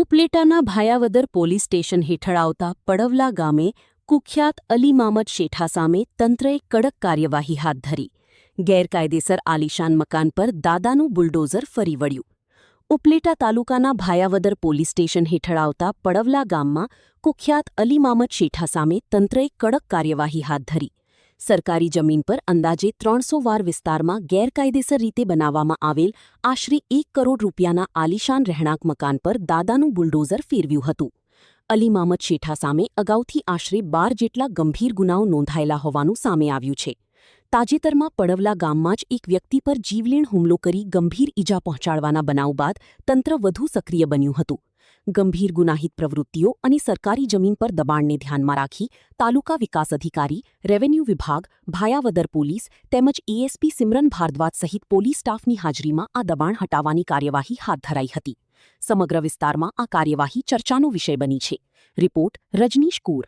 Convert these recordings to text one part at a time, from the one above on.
ઉપલેટાના Bhayavadar police station હેઠળ આવતા પડવલા ગામે કુખ્યાત અલી મામદ શેઠા સામે તંત્રએ કડક કાર્યવાહી હાથ ધરી. ગેરકાયદેસર આલીશાન મકાન પર દાદાનું બુલડોઝર ફરી વળ્યું. ઉપલેટા તાલુકાના ભાયાવદર પોલીસ સ્ટેશન હેઠળ આવતા પડવલા ગામમાં કુખ્યાત અલી મામદ શેઠા સામે તંત્રએ કડક કાર્યવાહી હાથ ધરી. સરકારી જમીન પર અંદાજે 300 વાર વિસ્તારમાં ગેરકાયદેસર રીતે બનાવવામાં આવેલ આશરે 1 કરોડ રૂપિયાના આલીશાન રહેણાંક મકાન પર દાદાનું બુલડોઝર ફેરવ્યું હતું. અલી મામદ શેઠા સામે અગાઉથી આશરે 12 જેટલા ગંભીર ગુનાઓ નોંધાયેલા હોવાનું સામે આવ્યું છે. તાજેતરમાં પડવલા ગામમાં જ એક વ્યક્તિ પર જીવલેણ હુમલો કરી ગંભીર ઈજા પહોંચાડવાના બનાવ બાદ તંત્ર વધુ સક્રિય બન્યું હતું. ગંભીર ગુનાહિત પ્રવૃત્તિઓ અને સરકારી જમીન પર દબાણને ધ્યાનમાં રાખી તાલુકા વિકાસ અધિકારી, રેવન્યુ વિભાગ, ભાયાવદર પોલીસ તેમજ એએસપી સિમરન ભારદ્વાજ સહિત પોલીસ સ્ટાફની હાજરીમાં આ દબાણ હટાવવાની કાર્યવાહી હાથ ધરાઈ હતી. સમગ્ર વિસ્તારમાં આ કાર્યવાહી ચર્ચાનો વિષય બની છે. રિપોર્ટ રજનીશ કુર.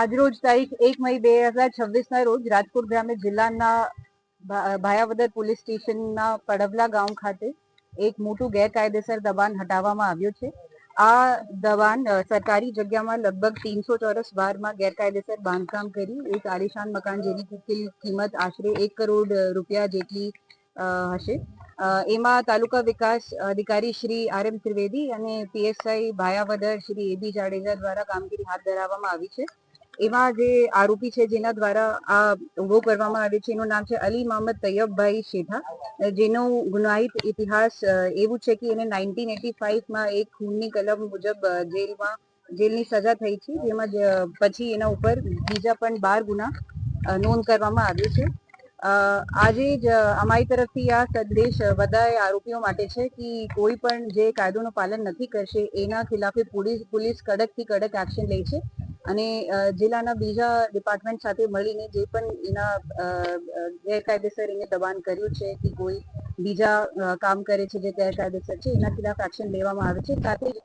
આજરોજ તારીખ 1 મઈ 2026ના રોજ રાજકોટ ગ્રામ્ય જિલ્લાના ભાયાવદર પોલીસ સ્ટેશનના પડવલા ગામ ખાતે એક મોટું ગેરકાયદેસર દબાણ હટાવવામાં આવ્યું છે. આ દબાણ સરકારી જગ્યામાં લગભગ 300 ચોરસ બારમાં ગેરકાયદેસર બાંધકામ કરી એક આલિશાન મકાન જેની કિંમત આશરે 1 કરોડ રૂપિયા જેટલી હશે. એમાં તાલુકા વિકાસ અધિકારી શ્રી RM ત્રિવેદી અને PSI ભાયાવદર શ્રી AB જાડેજા દ્વારા કામગીરી હાથ ધરવામાં આવી છે. એમાં જે આરોપી છે જેના દ્વારા આ ઉભો કરવામાં આવ્યો છે એનું નામ છે અલી મોહમ્મદ તૈયબભાઈ શેઠા, જેનો ગુનાહિત ઇતિહાસ એવું છે કે એને 1985માં એક ખૂનની કલમ મુજબ જેલની સજા થઈ છે, જેમાં પછી એના ઉપર બીજા પણ 12 ગુના નોંધ કરવામાં આવ્યો છે. આજે જ અમારી તરફથી આ સંદેશ બધા આરોપીઓ માટે છે કે કોઈ પણ જે કાયદોનું પાલન નથી કરશે એના ખિલાફે પોલીસ કડકથી કડક એક્શન લે છે અને જિલ્લાના બીજા ડિપાર્ટમેન્ટ સાથે મળીને જે પણ એના ગેરકાયદેસર એને દબાણ કર્યું છે કે કોઈ બીજા કામ કરે છે જે ગેરકાયદેસર છે એના ખિલાફ એક્શન લેવામાં આવે છે. સાથે જ